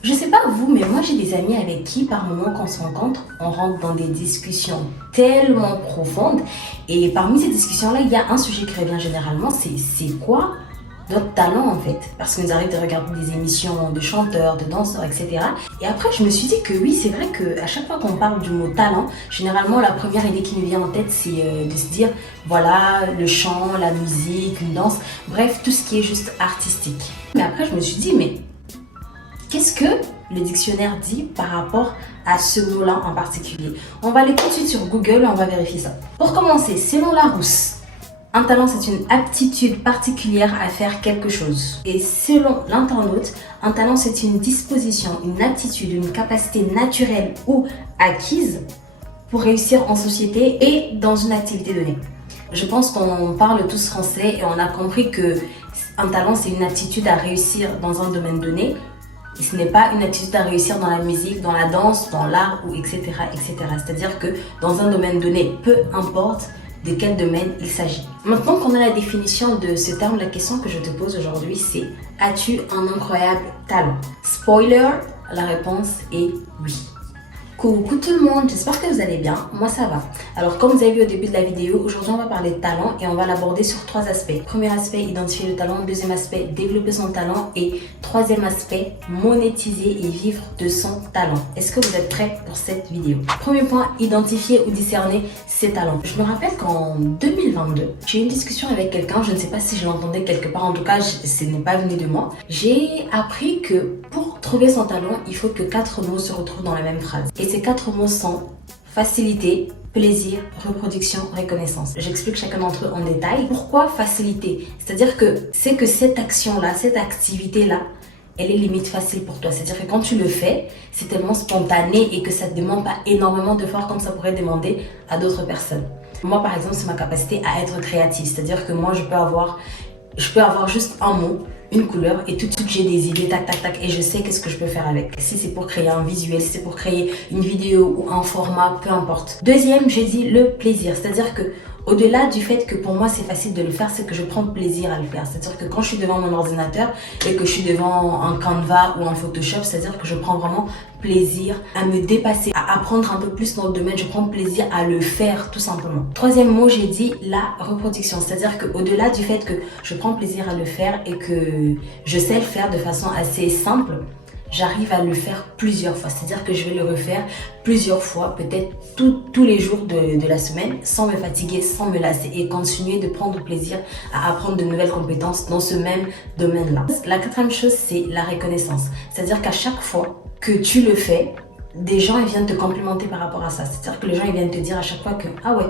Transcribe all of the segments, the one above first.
Je sais pas vous, mais moi j'ai des amis avec qui par moment quand on se rencontre, on rentre dans des discussions tellement profondes. Et parmi ces discussions-là, il y a un sujet qui revient généralement, c'est quoi notre talent en fait? Parce qu'il nous arrive de regarder des émissions de chanteurs, de danseurs, etc. Et après je me suis dit que oui, c'est vrai qu'à chaque fois qu'on parle du mot talent, généralement la première idée qui nous vient en tête c'est de se dire voilà, le chant, la musique, une danse, bref, tout ce qui est juste artistique. Mais après je me suis dit mais qu'est-ce que le dictionnaire dit par rapport à ce mot-là en particulier? On va aller tout de suite sur Google et on va vérifier ça. Pour commencer, selon Larousse, un talent c'est une aptitude particulière à faire quelque chose. Et selon l'internaute, un talent c'est une disposition, une aptitude, une capacité naturelle ou acquise pour réussir en société et dans une activité donnée. Je pense qu'on parle tous français et on a compris que un talent c'est une aptitude à réussir dans un domaine donné. Et ce n'est pas une aptitude à réussir dans la musique, dans la danse, dans l'art, ou etc. etc. C'est-à-dire que dans un domaine donné, peu importe de quel domaine il s'agit. Maintenant qu'on a la définition de ce terme, la question que je te pose aujourd'hui, c'est as-tu un incroyable talent? Spoiler, la réponse est oui. Coucou tout le monde, j'espère que vous allez bien, moi ça va. Alors comme vous avez vu au début de la vidéo, aujourd'hui on va parler de talent et on va l'aborder sur trois aspects. Premier aspect, identifier le talent. Deuxième aspect, développer son talent. Et troisième aspect, monétiser et vivre de son talent. Est-ce que vous êtes prêts pour cette vidéo? Premier point, identifier ou discerner ses talents. Je me rappelle qu'en 2022, j'ai eu une discussion avec quelqu'un, je ne sais pas si je l'entendais quelque part, en tout cas ce n'est pas venu de moi. J'ai appris que pour trouver son talent, il faut que 4 mots se retrouvent dans la même phrase. Et ces 4 mots sont facilité, plaisir, reproduction, reconnaissance. J'explique chacun d'entre eux en détail. Pourquoi facilité? C'est-à-dire que c'est que cette action-là, cette activité-là, elle est limite facile pour toi. C'est-à-dire que quand tu le fais, c'est tellement spontané et que ça ne demande pas énormément d'efforts comme ça pourrait demander à d'autres personnes. Moi, par exemple, c'est ma capacité à être créative. C'est-à-dire que moi, je peux avoir juste un mot, une couleur et tout de suite j'ai des idées, tac tac tac, et je sais qu'est-ce que je peux faire avec. Si c'est pour créer un visuel, si c'est pour créer une vidéo ou un format, peu importe. Deuxième, j'ai dit le plaisir, c'est-à-dire que au-delà du fait que pour moi c'est facile de le faire, c'est que je prends plaisir à le faire. C'est-à-dire que quand je suis devant mon ordinateur et que je suis devant un Canva ou un Photoshop, c'est-à-dire que je prends vraiment plaisir à me dépasser, à apprendre un peu plus dans le domaine. Je prends plaisir à le faire tout simplement. Troisième mot, j'ai dit la reproduction. C'est-à-dire qu'au-delà du fait que je prends plaisir à le faire et que je sais le faire de façon assez simple, j'arrive à le faire plusieurs fois. C'est-à-dire que je vais le refaire plusieurs fois, peut-être tous les jours de la semaine, sans me fatiguer, sans me lasser et continuer de prendre plaisir à apprendre de nouvelles compétences dans ce même domaine-là. La quatrième chose, c'est la reconnaissance. C'est-à-dire qu'à chaque fois que tu le fais, des gens ils viennent te complimenter par rapport à ça. C'est-à-dire que les gens ils viennent te dire à chaque fois que ah ouais,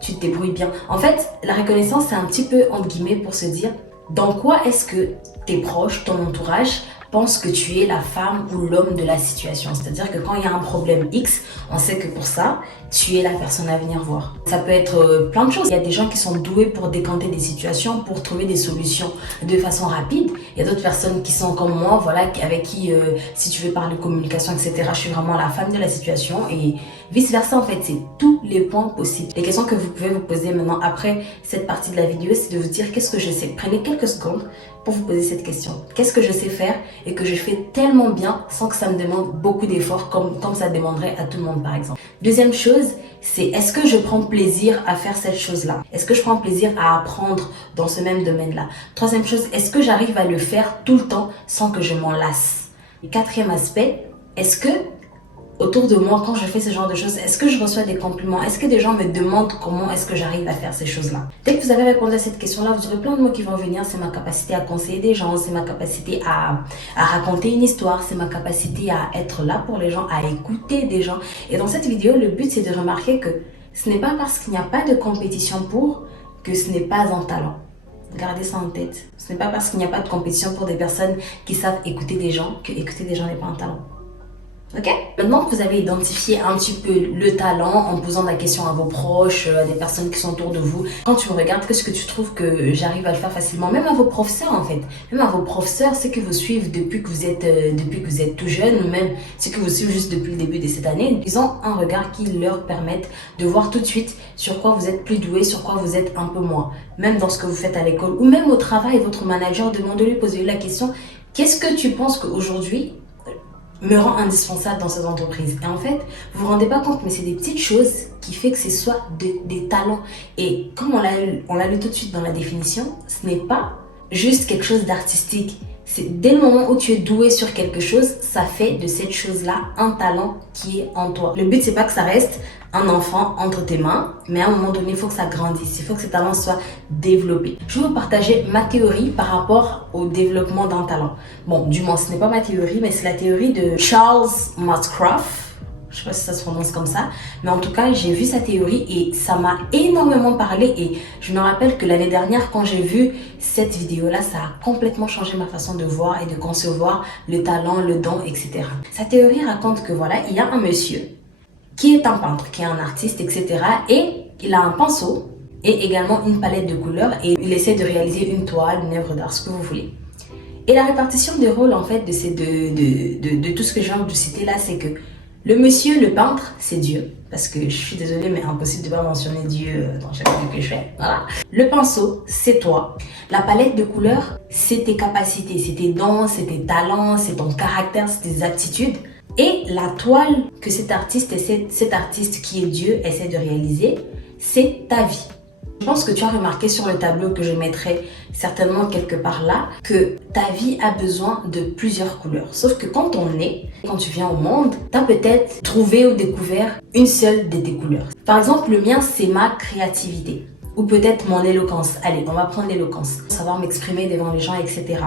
tu te débrouilles bien. En fait, la reconnaissance, c'est un petit peu entre guillemets pour se dire dans quoi est-ce que tes proches, ton entourage pense que tu es la femme ou l'homme de la situation. C'est-à-dire que quand il y a un problème X, on sait que pour ça, tu es la personne à venir voir. Ça peut être plein de choses. Il y a des gens qui sont doués pour décanter des situations, pour trouver des solutions de façon rapide. Il y a d'autres personnes qui sont comme moi, voilà, avec qui, si tu veux parler communication, etc., je suis vraiment la femme de la situation et vice-versa. En fait, c'est tous les points possibles. Les questions que vous pouvez vous poser maintenant après cette partie de la vidéo, c'est de vous dire qu'est-ce que je sais. Prenez quelques secondes pour vous poser cette question. Qu'est-ce que je sais faire et que je fais tellement bien sans que ça me demande beaucoup d'efforts comme ça demanderait à tout le monde par exemple. Deuxième chose, c'est est-ce que je prends plaisir à faire cette chose-là? Est-ce que je prends plaisir à apprendre dans ce même domaine-là? Troisième chose, est-ce que j'arrive à le faire tout le temps sans que je m'en lasse? Et quatrième aspect, est-ce que autour de moi, quand je fais ce genre de choses, est-ce que je reçois des compliments? Est-ce que des gens me demandent comment est-ce que j'arrive à faire ces choses-là? Dès que vous avez répondu à cette question-là, vous aurez plein de mots qui vont venir. C'est ma capacité à conseiller des gens, c'est ma capacité à raconter une histoire, c'est ma capacité à être là pour les gens, à écouter des gens. Et dans cette vidéo, le but, c'est de remarquer que ce n'est pas parce qu'il n'y a pas de compétition pour que ce n'est pas un talent. Gardez ça en tête. Ce n'est pas parce qu'il n'y a pas de compétition pour des personnes qui savent écouter des gens que écouter des gens n'est pas un talent. Ok? Maintenant que vous avez identifié un petit peu le talent en posant la question à vos proches, à des personnes qui sont autour de vous, quand tu me regardes, qu'est-ce que tu trouves que j'arrive à le faire facilement? Même à vos professeurs en fait. Même à vos professeurs, ceux qui vous suivent depuis que vous êtes tout jeune, ou même ceux qui vous suivent juste depuis le début de cette année, ils ont un regard qui leur permet de voir tout de suite sur quoi vous êtes plus doué, sur quoi vous êtes un peu moins. Même dans ce que vous faites à l'école ou même au travail, votre manager, demandez-lui, posez-lui la question, qu'est-ce que tu penses qu'aujourd'hui me rend indispensable dans cette entreprise. Et en fait, vous vous rendez pas compte, mais c'est des petites choses qui fait que c'est soit des talents. Et comme on l'a lu tout de suite dans la définition, ce n'est pas juste quelque chose d'artistique. C'est dès le moment où tu es doué sur quelque chose, ça fait de cette chose-là un talent qui est en toi. Le but, c'est pas que ça reste un enfant entre tes mains, mais à un moment donné, il faut que ça grandisse, il faut que ce talent soit développé. Je vais vous partager ma théorie par rapport au développement d'un talent. Bon, du moins, ce n'est pas ma théorie, mais c'est la théorie de Charles Musgrave. Je sais pas si ça se prononce comme ça, mais en tout cas, j'ai vu sa théorie et ça m'a énormément parlé. Et je me rappelle que l'année dernière, quand j'ai vu cette vidéo-là, ça a complètement changé ma façon de voir et de concevoir le talent, le don, etc. Sa théorie raconte que voilà, il y a un monsieur qui est un peintre, qui est un artiste, etc. Et il a un pinceau et également une palette de couleurs et il essaie de réaliser une toile, une œuvre d'art, ce que vous voulez. Et la répartition des rôles, en fait, de tout ce que je viens de citer là, c'est que le monsieur, le peintre, c'est Dieu. Parce que je suis désolée, mais impossible de ne pas mentionner Dieu dans chaque vidéo que je fais. Voilà. Le pinceau, c'est toi. La palette de couleurs, c'est tes capacités, c'est tes dons, c'est tes talents, c'est ton caractère, c'est tes aptitudes. Et la toile que cet artiste qui est Dieu essaie de réaliser, c'est ta vie. Je pense que tu as remarqué sur le tableau que je mettrai certainement quelque part là, que ta vie a besoin de plusieurs couleurs. Sauf que quand tu viens au monde, tu as peut-être trouvé ou découvert une seule de tes couleurs. Par exemple, le mien, c'est ma créativité. Ou peut-être mon éloquence. Allez, on va prendre l'éloquence. Savoir m'exprimer devant les gens, etc.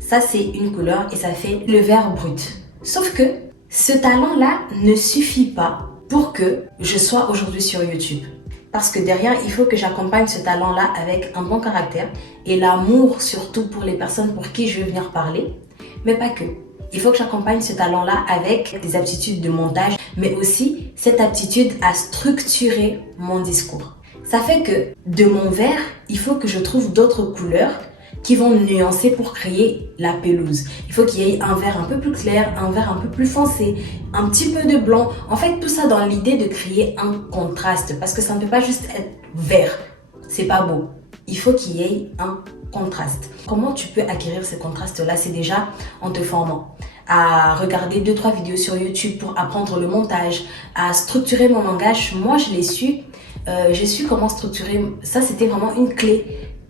Ça, c'est une couleur et ça fait le vert brut. Sauf que ce talent-là ne suffit pas pour que je sois aujourd'hui sur YouTube. Parce que derrière, il faut que j'accompagne ce talent-là avec un bon caractère et l'amour surtout pour les personnes pour qui je veux venir parler, mais pas que. Il faut que j'accompagne ce talent-là avec des aptitudes de montage, mais aussi cette aptitude à structurer mon discours. Ça fait que de mon vert, il faut que je trouve d'autres couleurs qui vont nuancer pour créer la pelouse. Il faut qu'il y ait un vert un peu plus clair, un vert un peu plus foncé, un petit peu de blanc. En fait, tout ça dans l'idée de créer un contraste parce que ça ne peut pas juste être vert. C'est pas beau. Il faut qu'il y ait un contraste. Comment tu peux acquérir ces contrastes-là? C'est déjà en te formant. À regarder 2-3 vidéos sur YouTube pour apprendre le montage, à structurer mon langage. Moi, je l'ai su. J'ai su comment structurer. Ça, c'était vraiment une clé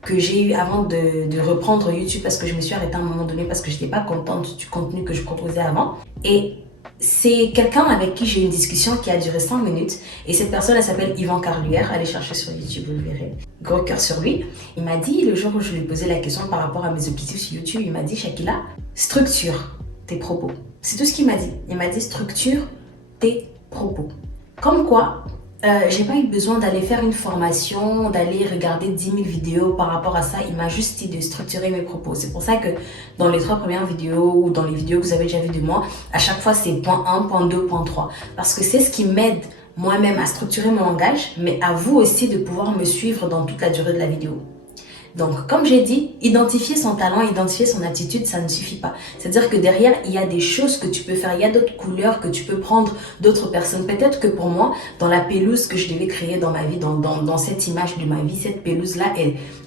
que j'ai eu avant de reprendre YouTube parce que je me suis arrêtée à un moment donné parce que je n'étais pas contente du contenu que je proposais avant. Et c'est quelqu'un avec qui j'ai eu une discussion qui a duré 5 minutes et cette personne, elle s'appelle Yvan Carluère. Allez chercher sur YouTube, vous le verrez. Gros cœur sur lui. Il m'a dit, le jour où je lui ai posé la question par rapport à mes objectifs sur YouTube, il m'a dit, Shakila, structure tes propos. C'est tout ce qu'il m'a dit. Il m'a dit, structure tes propos. Comme quoi, j'ai pas eu besoin d'aller faire une formation, d'aller regarder 10 000 vidéos par rapport à ça. Il m'a juste dit de structurer mes propos. C'est pour ça que dans les 3 premières vidéos ou dans les vidéos que vous avez déjà vues de moi, à chaque fois c'est point 1, point 2, point 3. Parce que c'est ce qui m'aide moi-même à structurer mon langage, mais à vous aussi de pouvoir me suivre dans toute la durée de la vidéo. Donc, comme j'ai dit, identifier son talent, identifier son attitude, ça ne suffit pas. C'est-à-dire que derrière, il y a des choses que tu peux faire, il y a d'autres couleurs que tu peux prendre d'autres personnes. Peut-être que pour moi, dans la pelouse que je devais créer dans ma vie, dans cette image de ma vie, cette pelouse-là,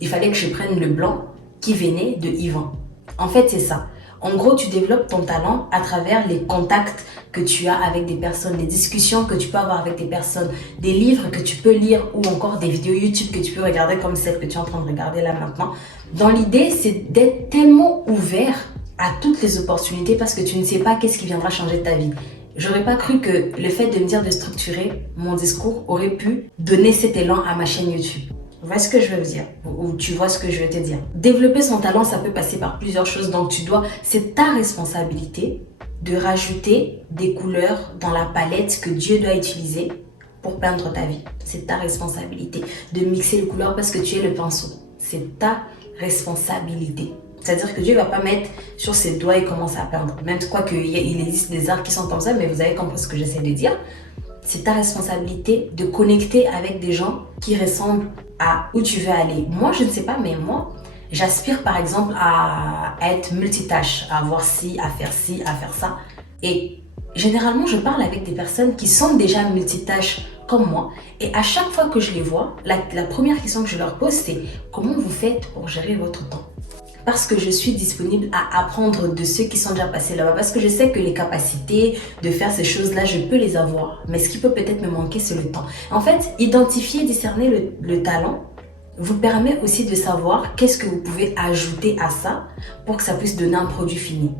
il fallait que je prenne le blanc qui venait de Yvan. En fait, c'est ça. En gros, tu développes ton talent à travers les contacts que tu as avec des personnes, les discussions que tu peux avoir avec des personnes, des livres que tu peux lire ou encore des vidéos YouTube que tu peux regarder comme celle que tu es en train de regarder là maintenant. Dans l'idée, c'est d'être tellement ouvert à toutes les opportunités parce que tu ne sais pas qu'est-ce qui viendra changer ta vie. J'aurais pas cru que le fait de me dire de structurer mon discours aurait pu donner cet élan à ma chaîne YouTube. Tu vois ce que je veux dire, ou tu vois ce que je veux te dire. Développer son talent, ça peut passer par plusieurs choses. Donc c'est ta responsabilité de rajouter des couleurs dans la palette que Dieu doit utiliser pour peindre ta vie. C'est ta responsabilité de mixer les couleurs parce que tu es le pinceau. C'est ta responsabilité. C'est-à-dire que Dieu ne va pas mettre sur ses doigts et commencer à peindre. Même quoi qu'il existe des arts qui sont comme ça, mais vous avez compris ce que j'essaie de dire. C'est ta responsabilité de connecter avec des gens qui ressemblent à où tu veux aller. Moi, je ne sais pas, mais moi, j'aspire par exemple à être multitâche, à avoir ci, à faire ça. Et généralement, je parle avec des personnes qui sont déjà multitâches comme moi. Et à chaque fois que je les vois, la première question que je leur pose, c'est comment vous faites pour gérer votre temps ? parce que je suis disponible à apprendre de ceux qui sont déjà passés là-bas. Parce que je sais que les capacités de faire ces choses-là, je peux les avoir. Mais ce qui peut peut-être me manquer, c'est le temps. En fait, identifier, discerner le talent vous permet aussi de savoir qu'est-ce que vous pouvez ajouter à ça pour que ça puisse donner un produit fini.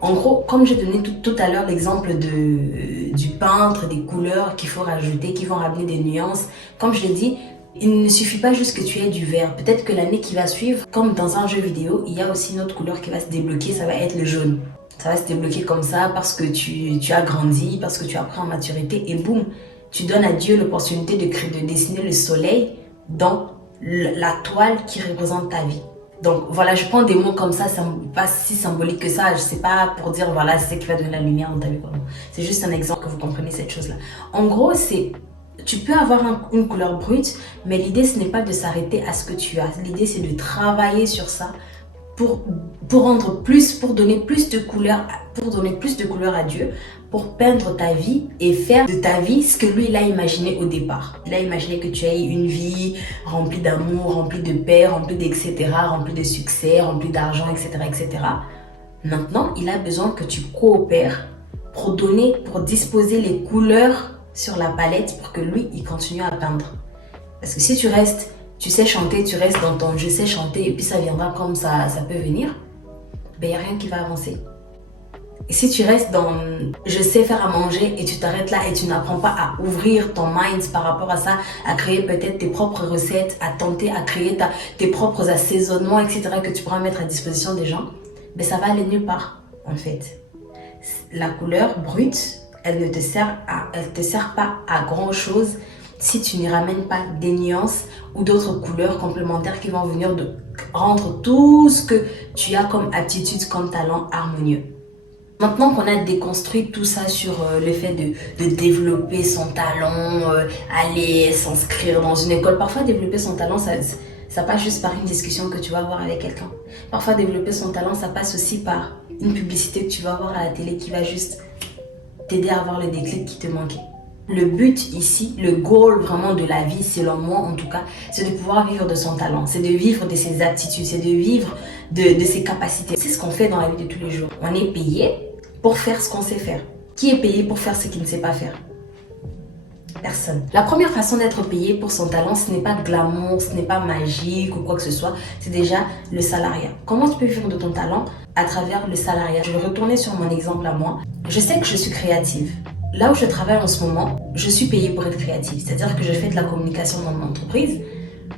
En gros, comme j'ai donné tout à l'heure l'exemple du peintre, des couleurs qu'il faut rajouter, qui vont ramener des nuances, comme je l'ai dit, il ne suffit pas juste que tu aies du vert. Peut-être que l'année qui va suivre, comme dans un jeu vidéo, il y a aussi une autre couleur qui va se débloquer, ça va être le jaune. Ça va se débloquer comme ça parce que tu as grandi, parce que tu as pris en maturité et boum, tu donnes à Dieu l'opportunité de dessiner le soleil dans la toile qui représente ta vie. Donc voilà, je prends des mots comme ça, c'est pas si symbolique que ça. Je sais pas pour dire voilà, c'est ce qui va donner la lumière dans ta vie. C'est juste un exemple que vous comprenez cette chose-là. En gros, tu peux avoir une couleur brute, mais l'idée ce n'est pas de s'arrêter à ce que tu as. L'idée c'est de travailler sur ça pour rendre plus, pour donner plus de couleurs à Dieu, pour peindre ta vie et faire de ta vie ce que lui il a imaginé au départ. Il a imaginé que tu aies une vie remplie d'amour, remplie de paix, remplie d'etc, remplie de succès, remplie d'argent, etc., etc. Maintenant, il a besoin que tu coopères pour disposer les couleurs sur la palette pour que lui, il continue à peindre. Parce que si tu sais chanter, tu restes dans ton je sais chanter et puis ça viendra comme ça peut venir, ben il n'y a rien qui va avancer. Et si tu restes dans je sais faire à manger et tu t'arrêtes là et tu n'apprends pas à ouvrir ton mind par rapport à ça, à créer peut-être tes propres recettes, à tenter à créer tes propres assaisonnements, etc. que tu pourras mettre à disposition des gens, ben ça va aller nulle part en fait. La couleur brute, elle ne te sert pas à grand chose si tu n'y ramènes pas des nuances ou d'autres couleurs complémentaires qui vont venir de rendre tout ce que tu as comme aptitude, comme talent harmonieux. Maintenant qu'on a déconstruit tout ça sur le fait de développer son talent, aller s'inscrire dans une école, parfois développer son talent, ça passe juste par une discussion que tu vas avoir avec quelqu'un. Parfois développer son talent, ça passe aussi par une publicité que tu vas voir à la télé qui va juste t'aider à avoir le déclic qui te manquait. Le but ici, le goal vraiment de la vie, selon moi en tout cas, c'est de pouvoir vivre de son talent, c'est de vivre de ses aptitudes, c'est de vivre de ses capacités. C'est ce qu'on fait dans la vie de tous les jours. On est payé pour faire ce qu'on sait faire. Qui est payé pour faire ce qu'il ne sait pas faire? Personne. La première façon d'être payé pour son talent, ce n'est pas glamour, ce n'est pas magique ou quoi que ce soit, c'est déjà le salariat. Comment tu peux vivre de ton talent? À travers le salariat. Je vais retourner sur mon exemple à moi. Je sais que je suis créative. Là où je travaille en ce moment, je suis payée pour être créative. C'est-à-dire que je fais de la communication dans mon entreprise.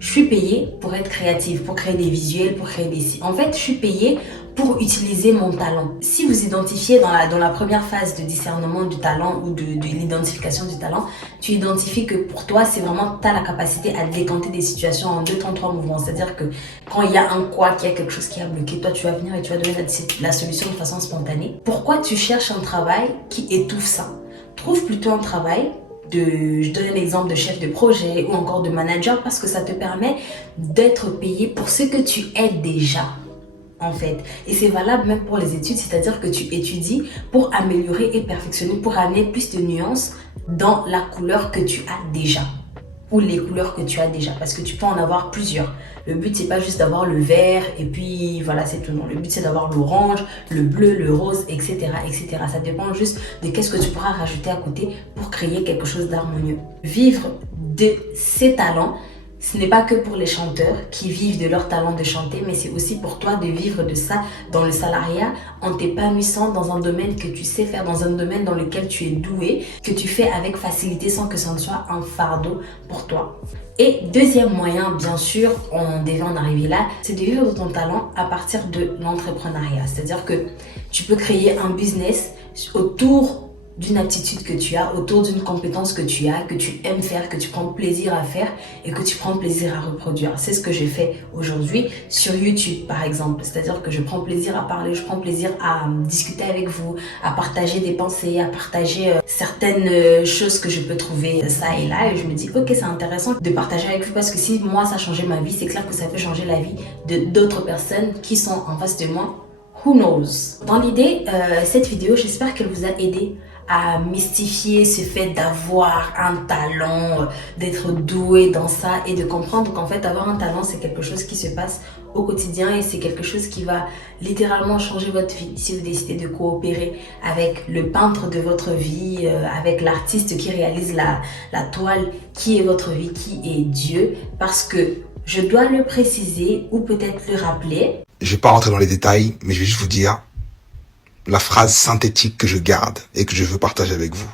Je suis payée pour être créative, pour créer des visuels, pour créer des sites. En fait, je suis payée pour utiliser mon talent. Si vous identifiez dans la première phase de discernement du talent ou de l'identification du talent, tu identifies que pour toi, c'est vraiment, tu as la capacité à décanter des situations en 2 temps 3 mouvements. C'est-à-dire que quand il y a un quoi, qu'il y a quelque chose qui a bloqué, toi, tu vas venir et tu vas donner la solution de façon spontanée. Pourquoi tu cherches un travail qui étouffe ça? Trouve plutôt un travail je donne l'exemple de chef de projet ou encore de manager parce que ça te permet d'être payé pour ce que tu es déjà en fait. Et c'est valable même pour les études, c'est-à-dire que tu étudies pour améliorer et perfectionner, pour amener plus de nuances dans la couleur que tu as déjà ou les couleurs que tu as déjà parce que tu peux en avoir plusieurs. Le but c'est pas juste d'avoir le vert et puis voilà c'est tout, non. Le but c'est d'avoir l'orange, le bleu, le rose, etc., etc. Ça dépend juste de qu'est-ce que tu pourras rajouter à côté pour créer quelque chose d'harmonieux. Vivre de ses talents, ce n'est pas que pour les chanteurs qui vivent de leur talent de chanter, mais c'est aussi pour toi de vivre de ça dans le salariat en t'épanouissant dans un domaine que tu sais faire, dans un domaine dans lequel tu es doué, que tu fais avec facilité sans que ça ne soit un fardeau pour toi. Et deuxième moyen, bien sûr, on devait en arriver là, c'est de vivre de ton talent à partir de l'entrepreneuriat. C'est-à-dire que tu peux créer un business autour d'une aptitude que tu as, autour d'une compétence que tu as, que tu aimes faire, que tu prends plaisir à faire et que tu prends plaisir à reproduire. C'est ce que j'ai fait aujourd'hui sur YouTube par exemple. C'est-à-dire que je prends plaisir à parler, je prends plaisir à discuter avec vous, à partager des pensées, à partager certaines choses que je peux trouver ça et là. Et je me dis ok, c'est intéressant de partager avec vous parce que si moi ça a changé ma vie, c'est clair que ça peut changer la vie d'autres personnes qui sont en face de moi. Who knows? Dans l'idée, cette vidéo, j'espère qu'elle vous a aidé à mystifier ce fait d'avoir un talent, d'être doué dans ça et de comprendre qu'en fait avoir un talent c'est quelque chose qui se passe au quotidien et c'est quelque chose qui va littéralement changer votre vie si vous décidez de coopérer avec le peintre de votre vie, avec l'artiste qui réalise la toile, qui est votre vie, qui est Dieu. Parce que je dois le préciser ou peut-être le rappeler. Je vais pas rentrer dans les détails, mais je vais juste vous dire la phrase synthétique que je garde et que je veux partager avec vous.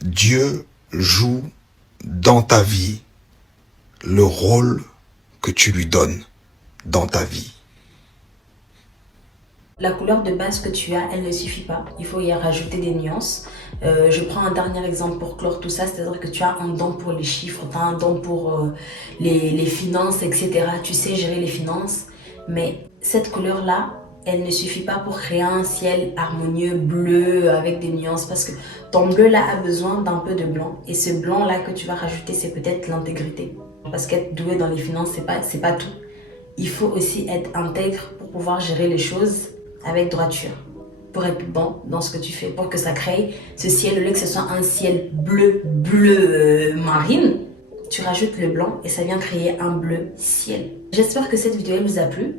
Dieu joue dans ta vie le rôle que tu lui donnes dans ta vie. La couleur de base que tu as, elle ne suffit pas. Il faut y rajouter des nuances. Je prends un dernier exemple pour clore tout ça, c'est-à-dire que tu as un don pour les chiffres, tu as un don pour les finances, etc. Tu sais gérer les finances, mais cette couleur-là, elle ne suffit pas pour créer un ciel harmonieux, bleu, avec des nuances, parce que ton bleu-là a besoin d'un peu de blanc. Et ce blanc-là que tu vas rajouter, c'est peut-être l'intégrité. Parce qu'être doué dans les finances, c'est pas tout. Il faut aussi être intègre pour pouvoir gérer les choses avec droiture, pour être bon dans ce que tu fais, pour que ça crée ce ciel, au lieu que ce soit un ciel bleu marine, tu rajoutes le blanc et ça vient créer un bleu ciel. J'espère que cette vidéo elle vous a plu.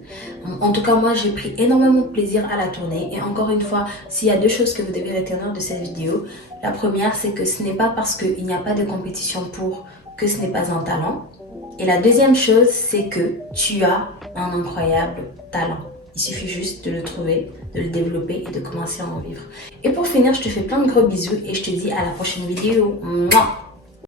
En tout cas, moi j'ai pris énormément de plaisir à la tourner et encore une fois, s'il y a deux choses que vous devez retenir de cette vidéo, la première c'est que ce n'est pas parce qu'il n'y a pas de compétition pour que ce n'est pas un talent. Et la deuxième chose c'est que tu as un incroyable talent. Il suffit juste de le trouver, de le développer et de commencer à en vivre. Et pour finir, je te fais plein de gros bisous et je te dis à la prochaine vidéo. Mouah.